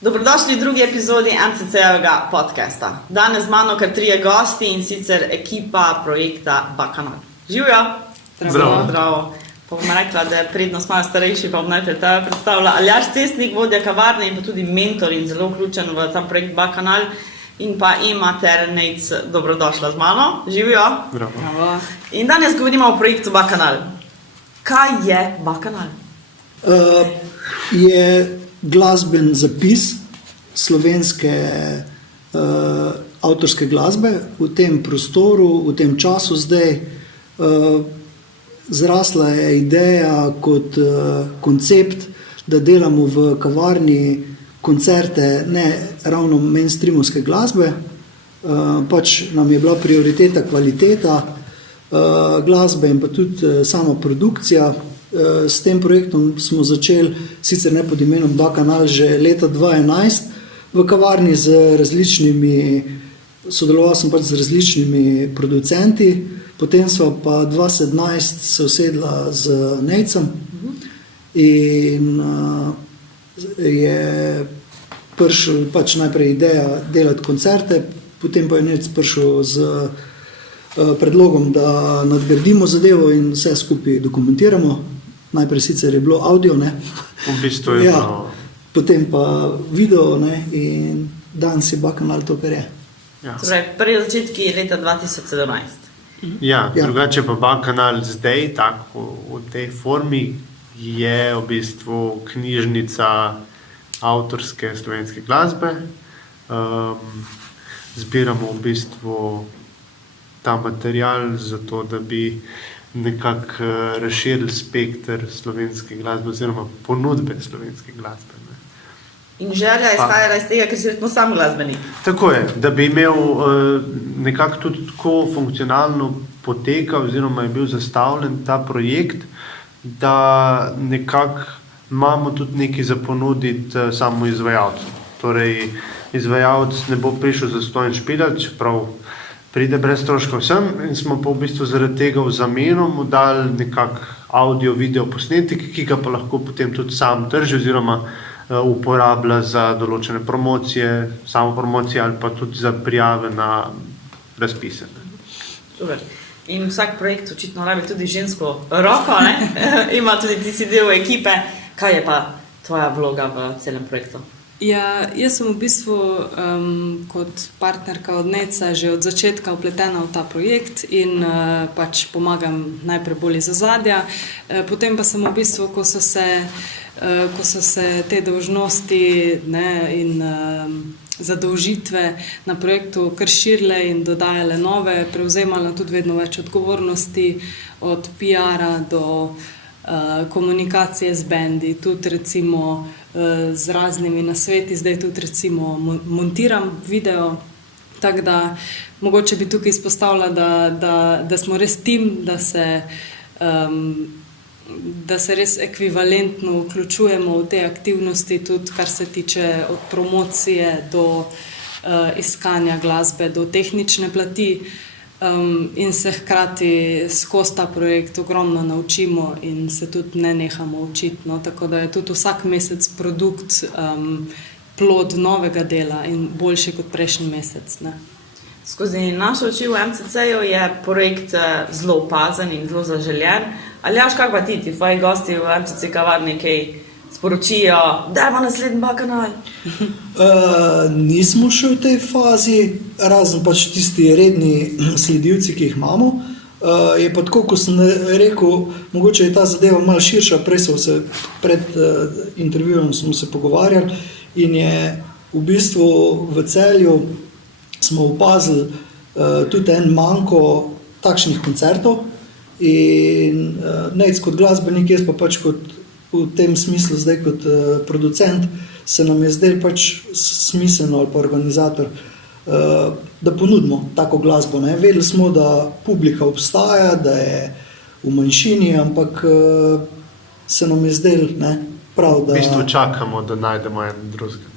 Dobrodošli v drugi epizodi MCC-evega podcasta. Danes z mano kar 3 gosti in sicer ekipa projekta Bakanal. Živijo? Zdravo. Pa bom rekla, da je prednost malo starejši, pa bom najprej tebe predstavila. Aljaž Cestnik, vodja kavarne in pa tudi mentor in zelo vključen v ta projekt Bakanal. In pa Ema Ternejc, dobrodošla z mano. Živijo? Zdravo. In danes govorimo o projektu Bakanal. Kaj je Bakanal? Je glasben zapis slovenske avtorske glasbe v tem prostoru, v tem času zdaj. Zrasla je ideja kot koncept, da delamo v kavarni koncerte ne ravno mainstreamovske glasbe, pač nam je bila prioriteta kvaliteta glasbe in pa tudi sama produkcija. S tem projektom smo začeli, sicer ne pod imenom Bakanal, že leta 2011 v kavarni sodeloval sem pač z različnimi producenti, potem sva pa 2017 se usedla z Nejcem in je prišel pač najprej ideja delati koncerte, potem pa je Nejc prišel z predlogom, da nadgradimo zadevo in vse skupaj dokumentiramo. Najprej sicer je bilo audio, ne? V bistvu je bilo. Potem pa video, ne? In danes je Bakanal to, kar je. Ja. Torej, prvi začetki je leta 2017. Ja, drugače pa Bakanal zdaj, tako v tej formi, je v bistvu knjižnica avtorske slovenske glasbe. Zbiramo v bistvu ta material zato, da bi nekako razširili spekter slovenske glasbe oziroma ponudbe slovenske glasbe. Ne. In želja izhajala iz tega, ker si recimo sam glasbenik. Tako je, da bi imel nekako tudi tako funkcionalno poteka oziroma je bil zastavljen ta projekt, da nekako imamo tudi nekaj za ponuditi samo izvajalcu. Torej, izvajalec ne bo prišel zastonj špilati, čeprav pride brez stroškov sem in smo pa v bistvu zaradi tega v zameno mu dali nekak audio, video posnetek, ki ga pa lahko potem tudi sam drži oziroma uporablja za določene promocije, samo promocije ali pa tudi za prijave na razpise. Super. In vsak projekt očitno rabi tudi žensko roko, ne? Ima tudi ti si del ekipe. Kaj je pa tvoja vloga v celem projektu? Ja, jaz sem v bistvu kot partnerka od Nejca že od začetka vpletena v ta projekt in pač pomagam najprej bolj iz ozadja. Potem pa sem v bistvu, ko so se te dolžnosti, ne, in zadolžitve na projektu kar širile in dodajale nove, prevzemala tudi vedno več odgovornosti od PR-a do komunikacije z bendi, tudi recimo z raznimi nasveti, zdaj tudi recimo montiram video, tako da mogoče bi tukaj izpostavila, da smo res tim, da se res ekvivalentno vključujemo v te aktivnosti, tudi kar se tiče od promocije do iskanja glasbe, do tehnične plati. In se hkrati skozi ta projekt ogromno naučimo in se tudi ne nehamo učiti. No? Tako da je tudi vsak mesec produkt plod novega dela in boljši kot prejšnji mesec. Ne? Skozi naše oči v MCC-ju je projekt zelo opazen in zelo zaželjen. Aljaž, kak pa ti tvoji gosti v MCC kavarni kaj sporočijo, dajmo naslednji Bakanal? Nismo še v tej fazi, razen pač tisti redni sledilci, ki jih imamo. Je pa tako, ko sem rekel, mogoče je ta zadeva malo širša, prej smo se pred intervjujem smo se pogovarjali in je v bistvu v Celju smo opazili tudi en manko takšnih koncertov in Nejc kot glasbenik, jaz pa pač kot v tem smislu zdaj kot producent se nam je zdaj pač smiselno ali pa organizator, da ponudimo tako glasbo. Ne. Vedeli smo, da publika obstaja, da je v manjšini, ampak se nam je zdaj prav, da... V bistvu čakamo, da najdemo en drugega.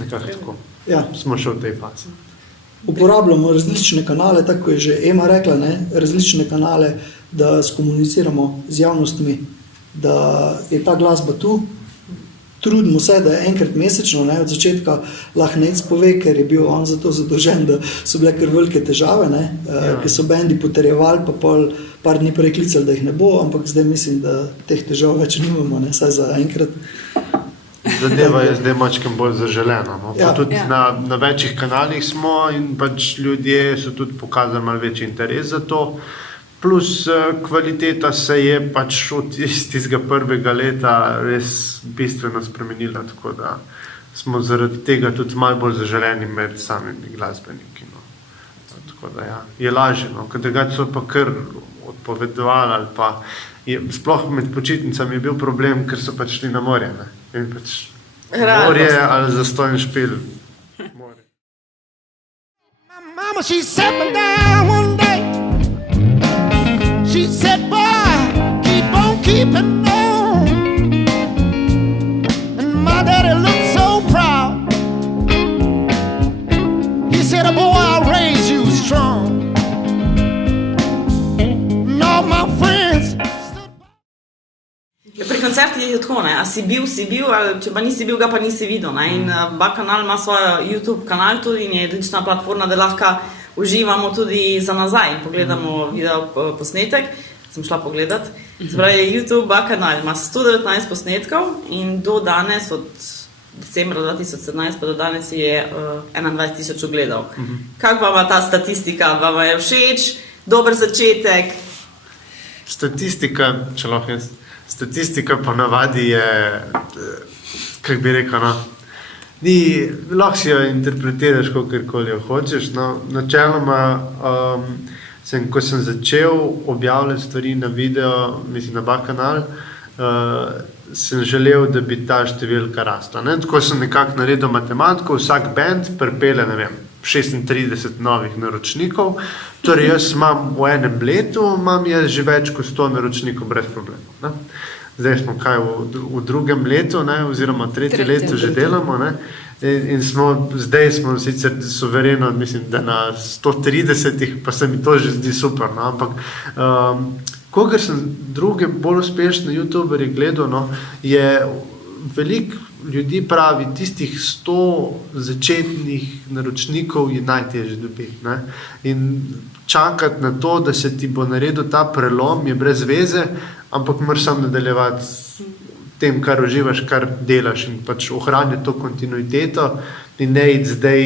Nekako tako. Ja. Smo še v tej fazi. Uporabljamo različne kanale, tako je že Ema rekla, ne, različne kanale, da skomuniciramo z javnostmi, da je ta glasba tu, trudimo se, da je enkrat mesečno, ne, od začetka lahko nec pove, ker je bil on za to zadolžen, da so bile kar velike težave, ne, ki so bendi potrjevali, pa par dni prej klicali, da jih ne bo, ampak zdaj mislim, da teh težav več nimamo, ne, saj za enkrat. Zadeva je zdaj mačkem bolj zaželena. No? Ja. Tudi na večjih kanalih smo in pač ljudje so tudi pokazali malo večji interes za to. Plus kvaliteta se je pač od tistega prvega leta res bistveno spremenila, tako da smo zaradi tega tudi malo bolj zaželeni med samimi glasbeniki. No. Tako da ja, je lažje, no. Ker tega so pa kar odpovedovali ali pa sploh med počitnicami je bil problem, ker so pač šli na morje. Ne? In pač morje ali zastojni špil. Morje. My mama, she sat me down one day. She said, boy, keep on keeping on. And my daddy looked so proud. He said, boy, I'll raise you strong. And all my friends. Pri koncertih je tako, ne? A si bil, ali če pa nisi bil, ga pa nisi videl. Ne? In Bakanal ima svoj YouTube kanal tudi in je odlična platforma, da lahko uživamo tudi za nazaj in pogledamo video posnetek. Sem šla pogledat. Se pravi, YouTube Bakanal ima 119 posnetkov in do danes, od decembra 2017 pa do danes je 21,000 ogledov. Kako vam ta statistika? Vam je všeč? Dober začetek? Statistika, če lahko jaz. Statistika ponavadi je, kako bi rekel, no, lahko si jo interpretiraš, kakorkoli jo hočeš. No, načeloma, ko sem začel objavljati stvari na video, mislim na Bakanal, sem želel, da bi ta številka rasla. Ne? Tako sem nekako naredil matematiko, vsak band pripelje, ne vem, 36 novih naročnikov, torej jaz imam v enem letu, imam jaz že več kot 100 naročnikov brez problemov. Ne? Zdaj smo v drugem letu, ne? Oziroma tretje leto že delamo, ne? In zdaj smo sicer suvereno, mislim, da na 130, pa se mi to že zdi super, no? Ampak kolikor sem druge bolj uspešne youtuberje gledal, no, je veliko ljudi pravi, tistih 100 začetnih naročnikov je najtežje dobiti. Ne? In čakati na to, da se ti bo naredil ta prelom, je brez veze, ampak moraš sam nadaljevati tem, kar uživaš, kar delaš in pač ohranjati to kontinuiteto in ne iti zdaj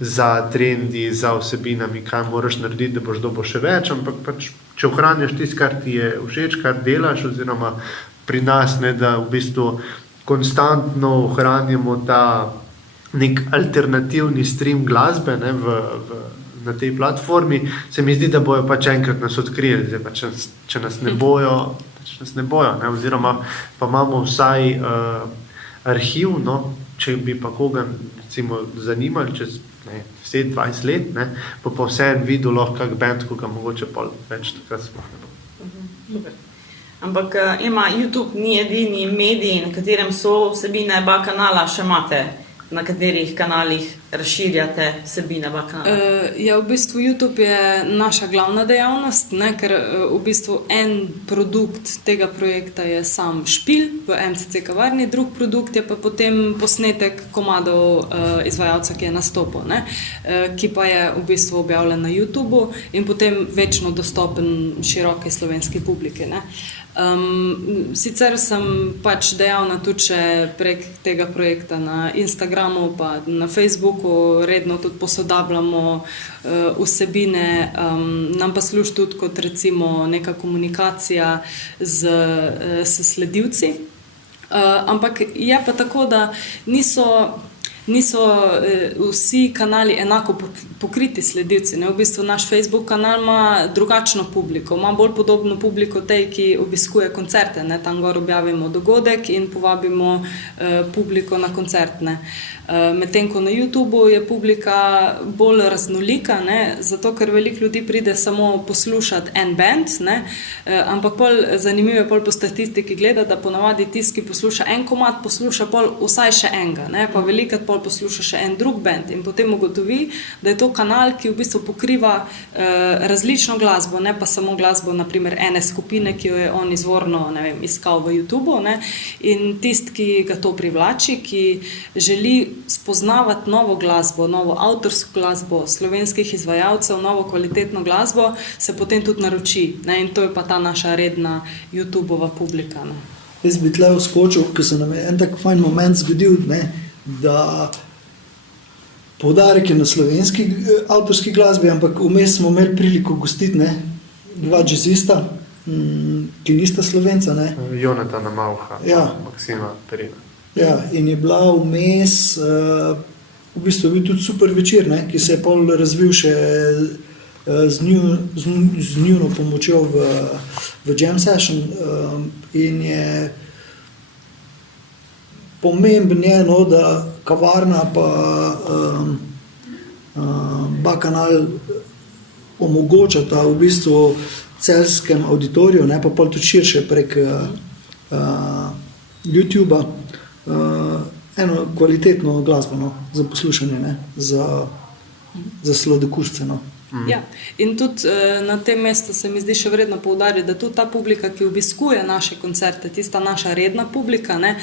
za trendi, za vsebinami, kaj moraš narediti, da boš dobil še več, ampak pač, če ohranjaš tisto, kar ti je všeč, kar delaš, oziroma pri nas, ne, da v bistvu konstantno ohranjamo ta nek alternativni stream glasbe, ne, na tej platformi, se mi zdi, da bojo pač enkrat nas odkrili, zdaj pa če nas ne bojo, ne, oziroma pa imamo vsaj arhiv, no, če bi pa koga recimo zanimali čez 10-20 let, ne, pa vseeno videl lahko kak band, ko ga mogoče pol več takrat smo. Super. Ampak YouTube ni edini medij, na katerem so vsebine Bakanala, še imate, na katerih kanalih razširjate vsebine Bakanala? Ja, v bistvu YouTube je naša glavna dejavnost, ne, ker v bistvu en produkt tega projekta je sam špil v MCC kavarni, drug produkt je pa potem posnetek komadov izvajalca, ki je nastopil, ne, ki pa je v bistvu objavljen na YouTubu in potem večno dostopen široke slovenski publiki. Ne. Sicer sem pač dejavna tudi še prek tega projekta na Instagramu pa na Facebooku, redno tudi posodabljamo vsebine, nam pa služi tudi kot recimo neka komunikacija s sledilci, ampak je pa tako, da niso vsi kanali enako pokriti sledilci. Ne? V bistvu naš Facebook kanal ima drugačno publiko, ima bolj podobno publiko tej, ki obiskuje koncerte. Ne? Tam gor objavimo dogodek in povabimo publiko na koncertne. Medtem ko na YouTubu je publika bolj raznolika, ne? Zato ker veliko ljudi pride samo poslušati en band, ne? Ampak zanimivo je po statistiki gledati, da ponavadi tisti, ki posluša en komad, posluša vsaj še enega, ne? Pa velikrat posluša še en drug band in potem ugotovi, da je to kanal, ki v bistvu pokriva različno glasbo, ne pa samo glasbo naprimer ene skupine, ki jo je on izvorno, ne vem, iskal v YouTubeu, ne, in tisti, ki ga to privlači, ki želi spoznavati novo glasbo, novo avtorsko glasbo, slovenskih izvajalcev, novo kvalitetno glasbo, se potem tudi naroči, ne, in to je pa ta naša redna YouTubeova publika, ne. Jaz bi tle vskočil, ker se nam je en tak fajn moment zgodil, ne, da poudarek je na slovenski avtorski glasbi, ampak vmes smo imeli priliko gostiti, ne, dva jazzista, ki nista Slovenca, ne. Jonatana Mauha, Ja. Maksima Perina. Ja, in je bila vmes, v bistvu je bil tudi super večer, ne, ki se je pol razvil še z njuno pomočjo v jam session, in je pomembno, no, da kavarna pa Bakanal omogočata v bistvu celjskem auditoriju, ne, pa pol tudi širše prek YouTuba, eno kvalitetno glasbo, no, za poslušanje, ne, za sladokusce, no. Ja, in tudi na tem mestu se mi zdi še vredno poudariti, da tudi ta publika, ki obiskuje naše koncerte, tista naša redna publika, ne,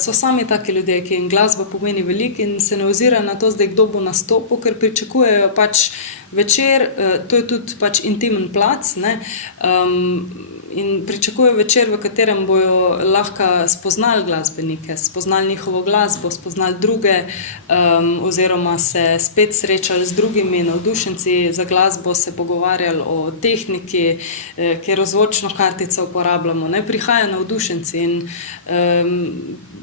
so sami taki ljudje, ki jim glasba pomeni veliko in se ne ozirajo na to, zdaj kdo bo nastopil, ker pričakujejo pač večer, to je tudi pač intimen plac, ne, in pričakujejo večer, v katerem bojo lahko spoznali glasbenike, spoznali njihovo glasbo, spoznali druge, oziroma se spet srečali z drugimi navdušenci za glasbo, se pogovarjali o tehniki, kjer zvočno kartico uporabljamo, ne, prihajajo navdušenci in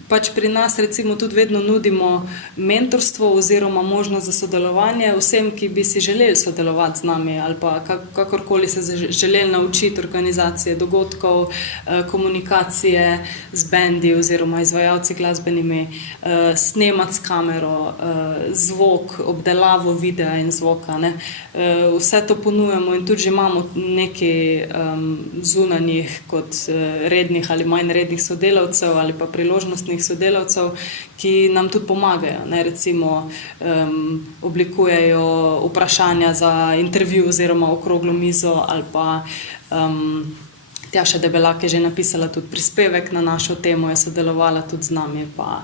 pač pri nas recimo tudi vedno nudimo mentorstvo oziroma možnost za sodelovanje vsem, ki bi si želeli sodelovati z nami ali pa kakorkoli se želeli naučiti organizacije dogodkov, komunikacije z bendi oziroma izvajalci glasbenimi, snemati s kamero, zvok, obdelavo videa in zvoka, ne. Vse to ponujamo in tudi že imamo nekaj zunanjih kot rednih ali manj rednih sodelavcev ali pa priložnostnih sodelavcev, ki nam tudi pomagajo, ne, recimo oblikujejo vprašanja za intervju oziroma okroglo mizo ali pa Tjaša Debelak je že napisala tudi prispevek na našo temo, je sodelovala tudi z nami, pa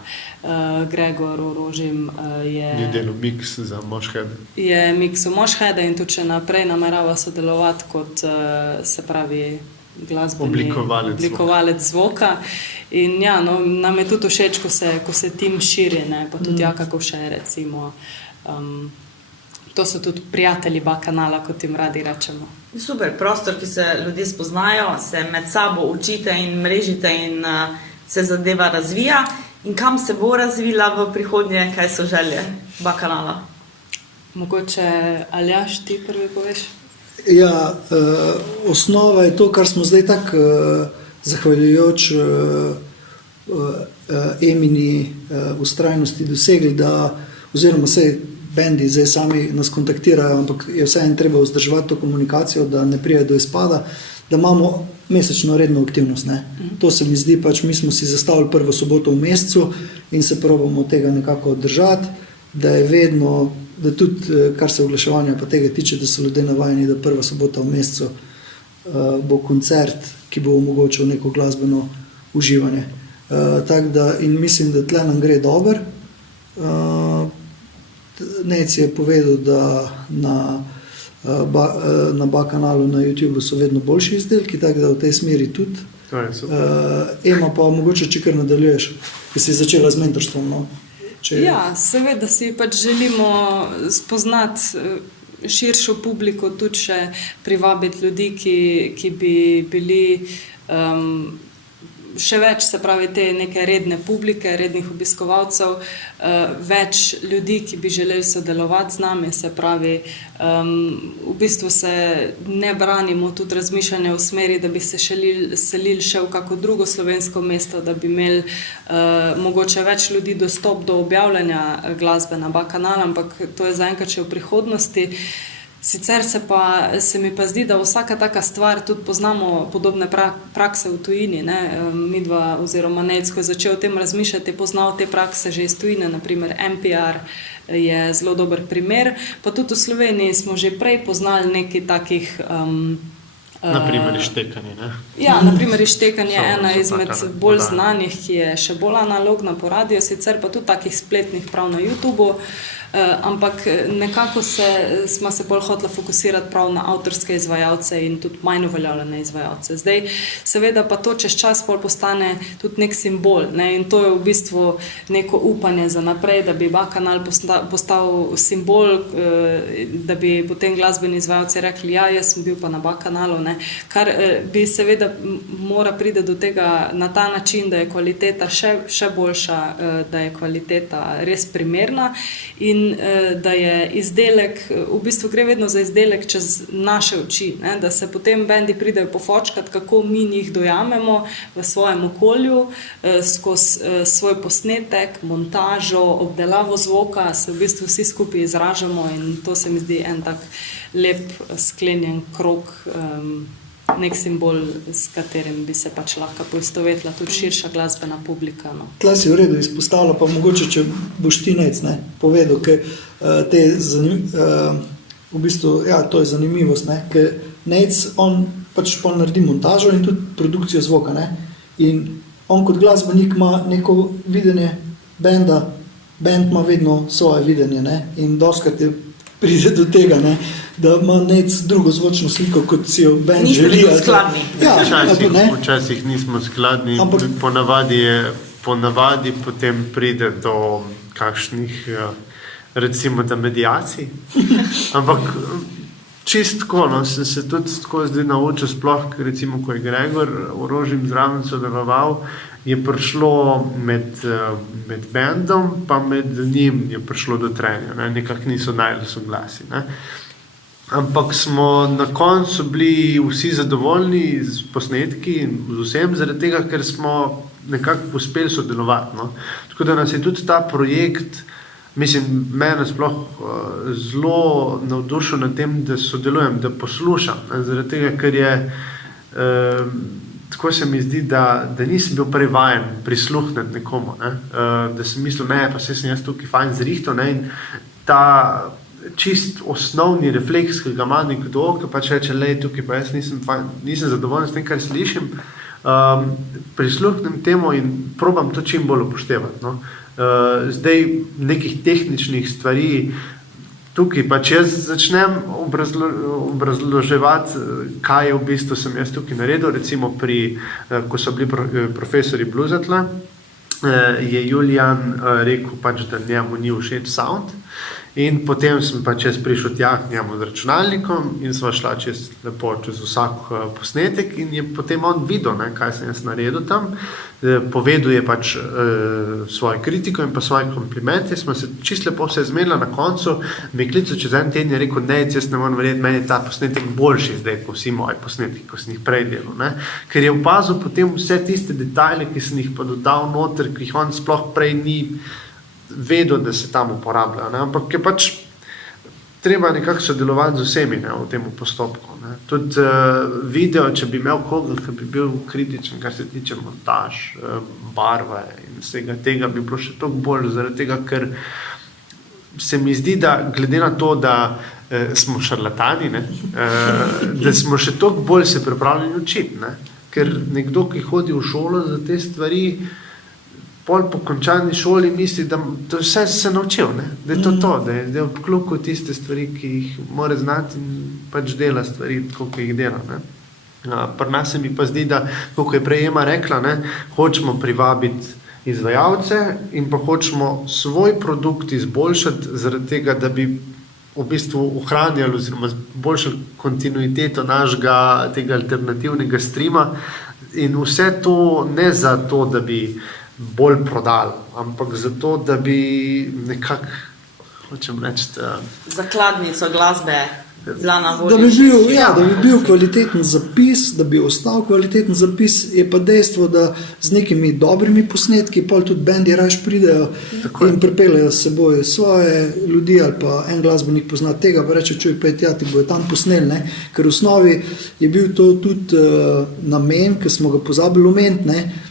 Gregor Orožim Je delal miks za Moshhead. Je miks v Moshhead in tudi še naprej namerava sodelovati kot, se pravi, glasbeni oblikovalec zvoka. In ja, no, nam je tudi všeč, ko se tim širi, ne, pa tudi Jaka Kovše, recimo. To so tudi prijatelji Bakanala, kot jim radi rečemo. Super, prostor, ki se ljudje spoznajo, se med sabo učite in mrežite in se zadeva razvija. In kam se bo razvila v prihodnje, kaj so želje Bakanala? Mogoče Aljaž, ti prvi poveš? Ja, osnova je to, kar smo zdaj tako zahvaljujoč Emini vztrajnosti dosegli, da, oziroma se bendi zdaj sami nas kontaktirajo, ampak je vseeno treba vzdrževati to komunikacijo, da ne pride do izpada, da imamo mesečno redno aktivnost, ne. To se mi zdi, pač mi smo si zastavili prvo soboto v mesecu in se probamo tega nekako držati, da je vedno, da tudi kar se oglaševanja pa tega tiče, da so ljudje navajeni, da prva sobota v mesecu bo koncert, ki bo omogočil neko glasbeno uživanje. Tako da, in mislim, da tle nam gre dobro. Nec je povedal, da na Bakanalu na YouTubeu so vedno boljši izdelki, tako da v tej smeri tudi. Ema, pa mogoče če kar nadaljuješ, ki si začela z mentorstvom, no? Ja, seveda si pač želimo spoznati širšo publiko, tudi še privabiti ljudi, ki bi bili še več, se pravi, te neke redne publike, rednih obiskovalcev, več ljudi, ki bi želeli sodelovati z nami, se pravi, v bistvu se ne branimo tudi razmišljanja v smeri, da bi se selili še v kako drugo slovensko mesto, da bi imeli mogoče več ljudi dostop do objavljanja glasbe na Bakanal, ampak to je zaenkrat še v prihodnosti. Sicer se mi pa zdi, da vsaka taka stvar, tudi poznamo podobne prakse v tujini, ne? Midva oziroma Nejc, ko je začel o tem razmišljati, je poznal te prakse že iz tujine, naprimer NPR je zelo dober primer, pa tudi v Sloveniji smo že prej poznali nekaj takih Naprimer ištekanje, ne? Ja, naprimer ištekanje je ena So izmed taka bolj oddaja. znanih, ki je še bolj analogna po radiju, sicer pa tudi takih spletnih prav na YouTubu, ampak nekako smo se bolj hotela fokusirati prav na avtorske izvajalce in tudi manj uveljavljene izvajalce. Zdaj, seveda pa to čez čas pol postane tudi nek simbol, ne? In to je v bistvu neko upanje za naprej, da bi Bakanal postal simbol, da bi potem glasbeni izvajalci rekli, ja, jaz sem bil pa na Bakanalu, ne? Kar bi seveda mora priti do tega na ta način, da je kvaliteta še boljša, da je kvaliteta res primerna in da je izdelek, v bistvu gre vedno za izdelek čez naše oči, ne? Da se potem bendi pridejo pofočkati, kako mi njih dojamemo v svojem okolju, skozi svoj posnetek, montažo, obdelavo zvoka, se v bistvu vsi skupaj izražamo in to se mi zdi en tak lep sklenjen krog, nek simbol, s katerim bi se pač lahko poistovetila tudi širša glasbena publika. No. Tle si v redu izpostavila, pa mogoče, če boš ti Nejc povedal, ker v bistvu, ja, to je zanimivost, ne, ker Nejc, on pač pa naredi montažo in tudi produkcijo zvoka, ne, in on kot glasbenik ima neko videnje benda, bend ima vedno svoje videnje, ne, in doskrat pride do tega, ne, da ima Nejc drugo zvočno sliko, kot si jo bend želi. Niste bili skladni. Ja, Včasih nismo skladni, ampak ponavadi potem pride do kakšnih, recimo, da medijacij. Ampak čist tako, no, sem se tudi tako zdaj naučil, sploh, recimo, ko je Gregor Orožim zraven sodeloval, je prišlo med bendom, pa med njim je prišlo do trenja, ne, nekako niso najli soglasi, ne. Ampak smo na koncu bili vsi zadovoljni z posnetki in z vsem, zaradi tega, ker smo nekako uspeli sodelovati, no. Tako da nas je tudi ta projekt, mislim, mene sploh zelo navdušil nad tem, da sodelujem, da poslušam, ne, zaradi tega, ker je tako se mi zdi, da nisem bil prej vajen prisluhniti nekomu, ne, da sem mislil, ne, pa sem jaz tukaj fajn zrihtal, ne, in ta čist osnovni refleks, ki ga ima nekdo, ki pač reče, lej, tukaj pa jaz nisem zadovoljen s tem, kar slišim, prisluhnem temu in probam to čim bolj upoštevati, no. Zdaj nekih tehničnih stvari, tukaj pač jaz začnem obrazloževati, kaj je v bistvu sem jaz tukaj naredil, recimo ko so bili profesori Bluzatla, je Julijan rekel pač, da njemu ni všeč sound. In potem sem pač jaz prišel tja k njemu z računalnikom in sva šla čez vsak posnetek in je potem on videl, ne, kaj sem jaz naredil tam. Povedal je pač svojo kritiko in pa svoje komplimente. Smo se čisto lepo se zmenili na koncu. Me je klical čez en teden in je rekel, ne, jaz ne moram verjeti, meni je ta posnetek boljši zdaj, kot vsi moji posnetki, ko sem jih prej delal, ne. Ker je opazil potem vse tiste detajle, ki sem jih pa dodal noter, ki jih on sploh prej ni vedel, da se tam uporabljajo, ne? Ampak je pač treba nekako sodelovati z vsemi, ne, v tem postopku, ne? Tudi video, če bi imel koga, ki bi bil kritičen, kar se tiče montaž, barve in vsega tega, bi bilo še toliko bolj, zaradi tega, ker se mi zdi, da glede na to, da smo šarlatani, ne, da smo še toliko bolj se pripravljeni učiti, ne? Ker nekdo, ki hodi v šolo za te stvari, pol po končani šoli misli, da vse se naučil, ne? Da je to, da je obklukal tiste stvari, ki jih mora znati in pač dela stvari, tako kot jih dela, ne? Pri nas se mi pa zdi, da, kako je prej Ema rekla, ne, hočemo privabiti izvajalce in pa hočemo svoj produkt izboljšati zaradi tega, da bi v bistvu ohranjali oziroma boljšali kontinuiteto našega tega alternativnega streama in vse to ne zato, da bi bolj prodali, ampak zato, da bi nekako hočem reči, zakladnico glasbe bila na voljo. Da bi bil kvaliteten zapis, da bi ostal kvaliteten zapis, je pa dejstvo, da z nekimi dobrimi posnetki pa tudi bendi raje pridejo in pripeljejo s seboj svoje ljudi ali pa en glasbenik pozna tega, pa reče, čuj, pej tja, ti bojo tam posneli, ne? Ker v osnovi je bil to tudi namen, ki smo ga pozabili omeniti, ne?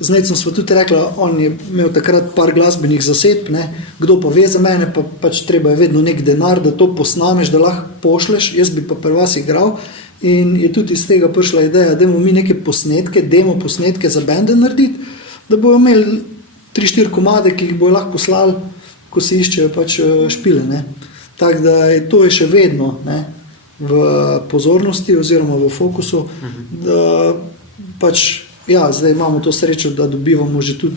Z Necom smo tudi rekla, on je imel takrat par glasbenih zasedb, ne? Kdo pa ve za mene, pa pač treba je vedno nek denar, da to posnameš, da lahko pošleš, jaz bi pa pri vas igral in je tudi iz tega prišla ideja, da imamo mi neke posnetke, demo posnetke za bende narediti, da bojo imeli 3-4 komade, ki jih bojo lahko poslali, ko se iščejo pač špile, ne? Tako da to je še vedno, ne? V pozornosti oziroma v fokusu, da pač ja, zdaj imamo to srečo, da dobivamo že tudi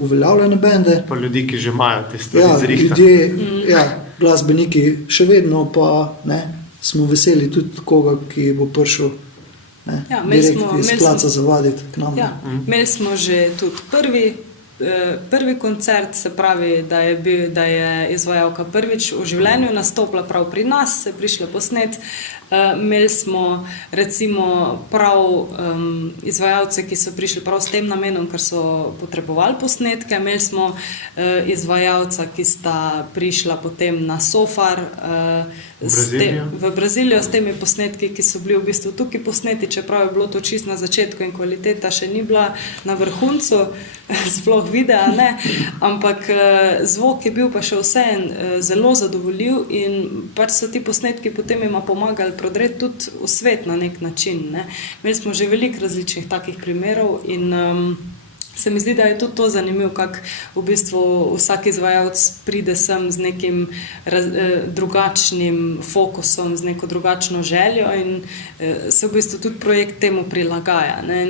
uveljavljene bende. Pa ljudi, ki že imajo te stvari zrihtane. Ljudje, glasbeniki še vedno, pa ne, smo veseli tudi koga, ki bo prišel direkt iz placa zavaditi k nam. Ja, imeli smo že tudi prvi koncert, se pravi, da je izvajalka prvič v življenju nastopila prav pri nas, se je prišla posnet. Imeli smo recimo prav izvajalce, ki so prišli prav s tem namenom, ker so potrebovali posnetke. Imeli smo izvajalca, ki sta prišla potem na Sofar v Brazilijo s temi posnetki, ki so bili v bistvu tukaj posneti, čeprav je bilo to čisto na začetku in kvaliteta še ni bila na vrhuncu, sploh videa, ne, ampak zvok je bil pa še vseeno zelo zadovoljiv in pač so ti posnetki potem ima pomagali prodreti tudi v svet na nek način, ne. Imeli smo že veliko različnih takih primerov in se mi zdi, da je tudi to zanimivo, kako v bistvu vsak izvajalec pride sem z nekim drugačnim fokusom, z neko drugačno željo in se v bistvu tudi projekt temu prilagaja. Ne?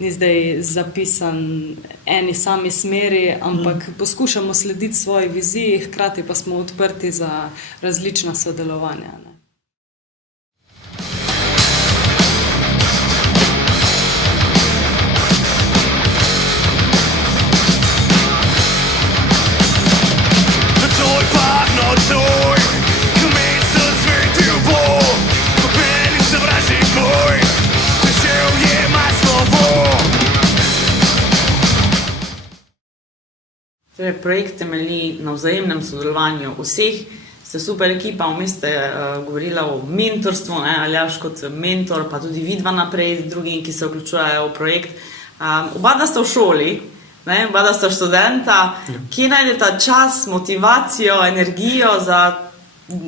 Ni zdaj zapisan eni sami smeri, ampak poskušamo slediti svoji viziji, hkrati pa smo odprti za različna sodelovanja. Ne? Projekt temelji na vzajemnem sodelovanju vseh, ste super ekipa, vmes ste govorila o mentorstvu, ne, Aljaž kot mentor, pa tudi vidva naprej, drugi, ki se vključujejo v projekt. Oba da ste v šoli, ne, oba da ste študenta, kje najdete čas, motivacijo, energijo za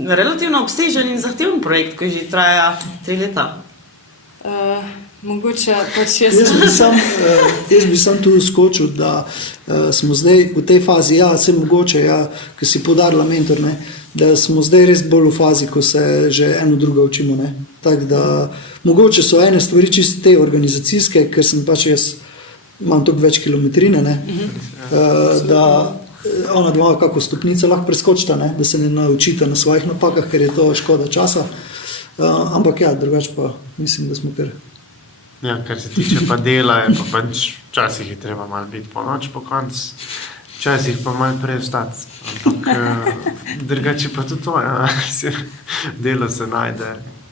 relativno obsežen in zahteven projekt, ki že traja 3 leta? Mogoče pač jaz bi sam tu skočil, da smo zdaj v tej fazi, vse mogoče, ki si podarila mentor, ne, da smo zdaj res bolj v fazi, ko se že eno drugo učimo. Ne. Tako da mogoče so ene stvari čisto te organizacijske, ker sem pač jaz imam toliko več kilometrine, ne, da ona dva kako stopnice lahko preskočita, ne, da se ne naučita na svojih napakah, ker je to škoda časa. Ampak drugače pa mislim, da smo kar. Ja, kar se tiče pa dela, je pa pač včasih je treba malo biti po noč po koncu, včasih pa malo prej vstati. Ampak drugače pa tudi to, delo se najde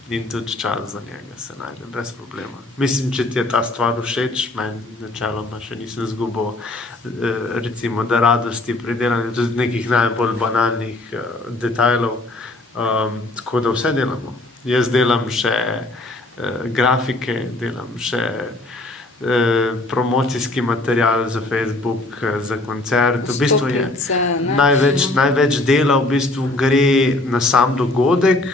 in tudi čas za njega se najde, brez problema. Mislim, če ti je ta stvar všeč, meni načeloma še nisem izgubil recimo, da radosti pri delanju, tudi nekih najbolj banalnih detajlov, tako da vse delamo. Jaz delam še grafike, delam še promocijski material za Facebook, za koncert. V bistvu je največ dela v bistvu gre na sam dogodek,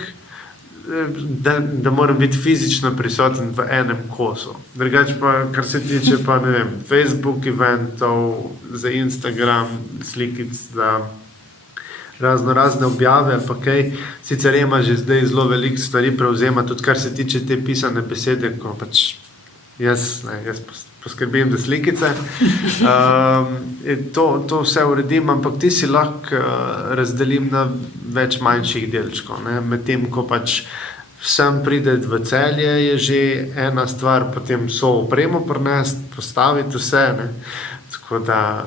da moram biti fizično prisoten v enem kosu. Drugače pa, kar se tiče pa, ne vem, Facebook eventov, za Instagram, slikic, za razne objave ali pa kaj. Sicer ima že zdaj zelo veliko stvari prevzema, tudi kar se tiče te pisane besede, ko pač jaz poskrbim za slikice. To vse uredim, ampak ti si lahko razdelim na več manjših delčkov. Medtem, ko pač vsem pride v Celje, je že ena stvar, potem so opremo prinesti, postaviti vse. Tako da,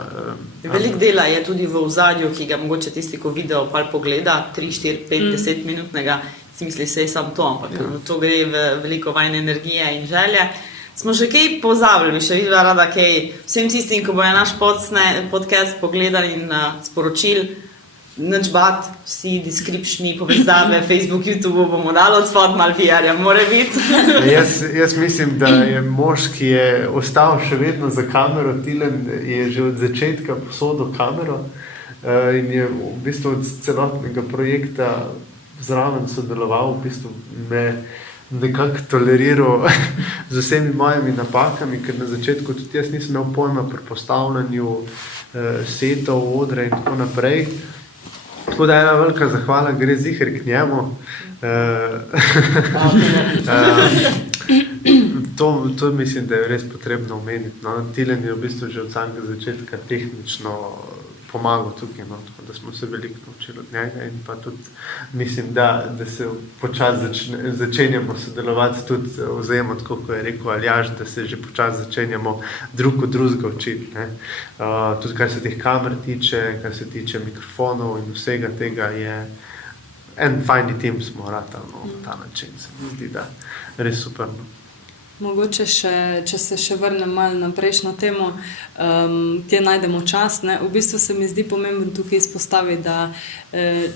Veliko dela je tudi v ozadju, ki ga mogoče tisti, ko video pogleda, 3, 4, 5, 10 minutnega, si misli, se je samo to, ampak to gre v veliko vajne energije in želje. Smo še kaj pozabili, še videla rada kaj vsem tistim, ko bojo naš podcast pogledali in sporočili, nič bat, vsi deskripšni povezave, Facebook, YouTube bomo dali odspod malo PR-ja, more biti. Jaz mislim, da je mož, ki je ostal še vedno za kamero, Tilen je že od začetka posodil kamero in je v bistvu od celotnega projekta zraven sodeloval, v bistvu me nekako toleriral z vsemi mojimi napakami, ker na začetku tudi jaz nisem imel pojma pri postavljanju setov, odre in tako naprej. Tako da ena velika zahvala gre ziher k njemu. To mislim, da je res potrebno omeniti. No. Tilen je v bistvu že od samega začetka tehnično pomagal tukaj, no. Tako da smo se veliko naučili od njega in pa tudi mislim, da se počasi začenjamo sodelovati tudi vzajemno, tako kot je rekel Aljaž, da se že počasi začenjamo drug od drugega učiti. Tudi kar se teh kamer tiče, kar se tiče mikrofonov in vsega tega je en fajni tim smo ratali na ta način. Se mi zdi, da res super. No. Mogoče, če se še vrnem malo na prejšnjo temo, kje najdemo čas. Ne? V bistvu se mi zdi pomembno tukaj izpostaviti, da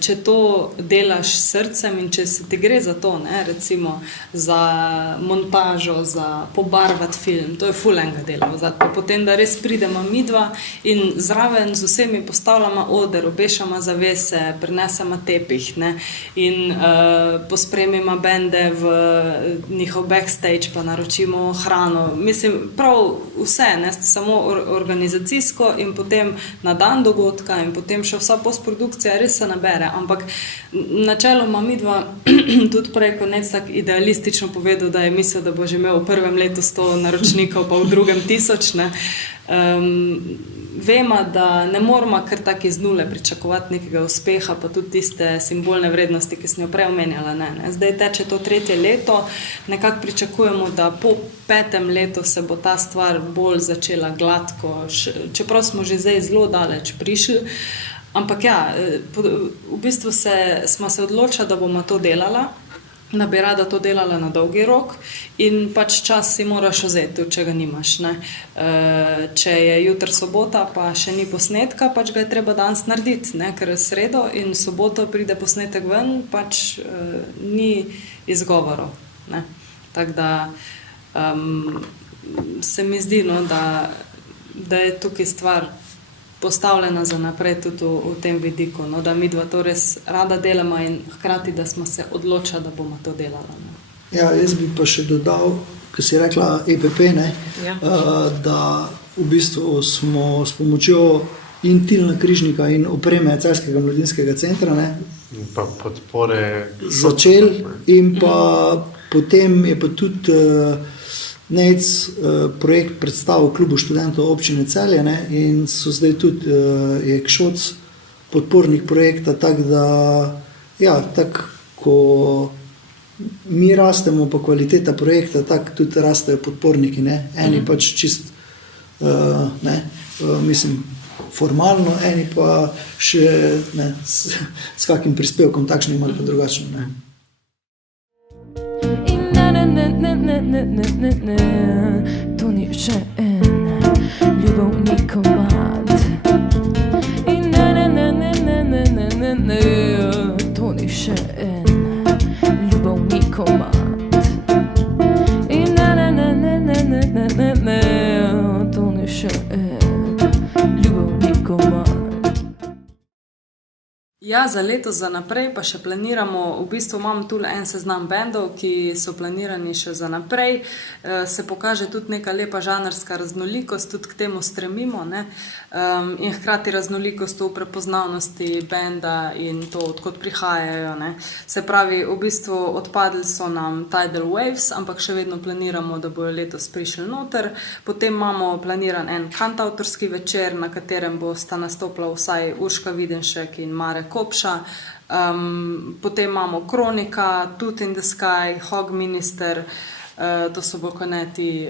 če to delaš s srcem in če se ti gre za to, ne? Recimo za montažo, za pobarvati film, to je ful enega dela. Pa potem, da res pridemo midva in zraven z vsemi postavljamo oder, obešamo zavese, prinesemo tepih, ne? In pospremimo bende v njihov backstage, pa naročimo hrano. Mislim, prav vse, ne, samo organizacijsko in potem na dan dogodka in potem še vsa postprodukcija res se nabere, ampak načeloma midva tudi prej konec tak idealistično povedal, da je mislil, da bo že imel v prvem letu 100 naročnikov, pa v drugem 1000, ne. Vemo, da ne moramo kar tako iz nule pričakovati nekega uspeha, pa tudi tiste simbolne vrednosti, ki sem jo prej omenjala. Ne. Zdaj teče to 3. leto, nekako pričakujemo, da po 5. letu se bo ta stvar bolj začela gladko, čeprav smo že zdaj zelo daleč prišli. Ampak ja, v bistvu smo se odločili, da bomo to delala, da bi rada to delala na dolgi rok in pač čas si moraš vzeti, če ga nimaš. Ne. Če je jutri sobota, pa še ni posnetka, pač ga je treba danes narediti, ne, ker je sredo in soboto pride posnetek ven, pač ni izgovorov. Ne. Tako da se mi zdi, no, da je tukaj stvar postavljena za naprej tudi v tem vidiku, no, da midva to res rada delamo in hkrati, da smo se odločili, da bomo to delali. Ne. Ja, jaz bi pa še dodal, ko si rekla EPP, ne, Ja. Da v bistvu smo s pomočjo in Tilna Križnika in opreme Celjskega mladinskega centra, ne, In pa podpore začeli in pa potem je pa tudi Nejc projekt predstavil klubu študentov občine Celje, ne, in so zdaj tudi je Kšoc podpornik projekta, tako da ja, tako ko mi rastemo pa kvaliteta projekta, tako tudi rastejo podporniki, ne, eni pač čist ne, mislim formalno, eni pa še ne, s kakim prispevkom takšnim ali pa drugačnim, ne. To ni še en ljubovni komad. To ni še en ljubovni komad. To ni še en ljubovni komad. Ja, za leto za naprej pa še planiramo, v bistvu imam tu en seznam bendov, ki so planirani še za naprej. Se pokaže tudi neka lepa žanrska raznolikost, tudi k temu stremimo, ne? In hkrati raznolikost v prepoznavnosti benda in to, odkot prihajajo, ne? Se pravi, v bistvu odpadli so nam Tidal Waves, ampak še vedno planiramo, da bojo letos prišli noter. Potem imamo planiran en kantavtorski večer, na katerem bosta nastopila vsaj Urška Videnšek in Marek Kopša. Potem imamo Kronika, Tooth in the Sky, Hog Minister, to so Balkoneti,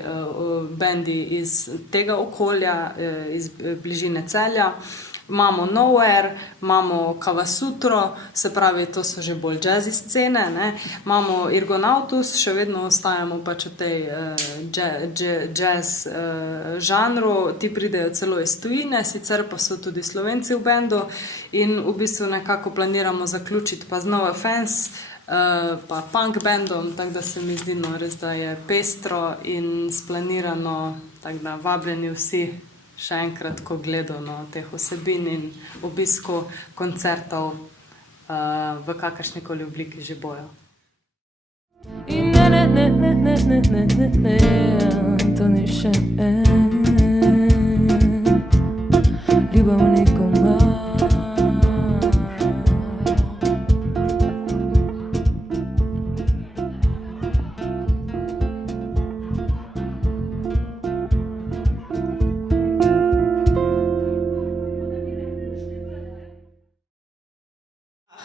bendi iz tega okolja, iz bližine Celja. Imamo Nowhere, imamo Kavasutro, se pravi, to so že bolj jazzy scene, ne. Imamo Irgonautus, še vedno ostajamo pač v tej jazz žanru, ti pridejo celo iz tujine, sicer pa so tudi Slovenci v bendu in v bistvu nekako planiramo zaključiti pa z NoFX, pa punk bandom, tako da se mi zdi, no, res, da je pestro in splanirano, tako da vabljeni vsi še enkrat, ko gledamo teh vsebin in obisku koncertov v kakršnikoli obliki že bojo. In ne, to ni še ljubavnikom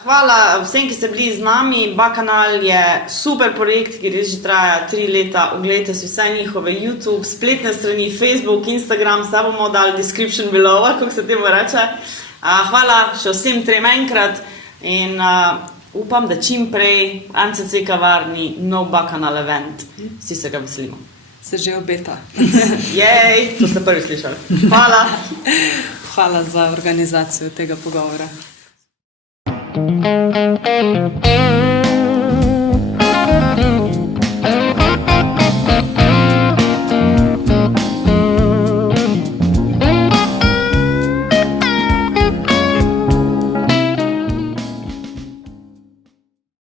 Hvala vsem, ki ste bili z nami. Bakanal je super projekt, ki res že traja 3 leta. Oglejte si vse njihove YouTube, spletne strani, Facebook, Instagram, vse bomo dali description below, kako se temu reče. Hvala še vsem 3 enkrat in upam, da čim prej MCC kavarni nov Bakanal event. Vsi se ga veselimo. Se že obeta. Jej, to ste prvi slišali. Hvala. Hvala za organizacijo tega pogovora. Thank you.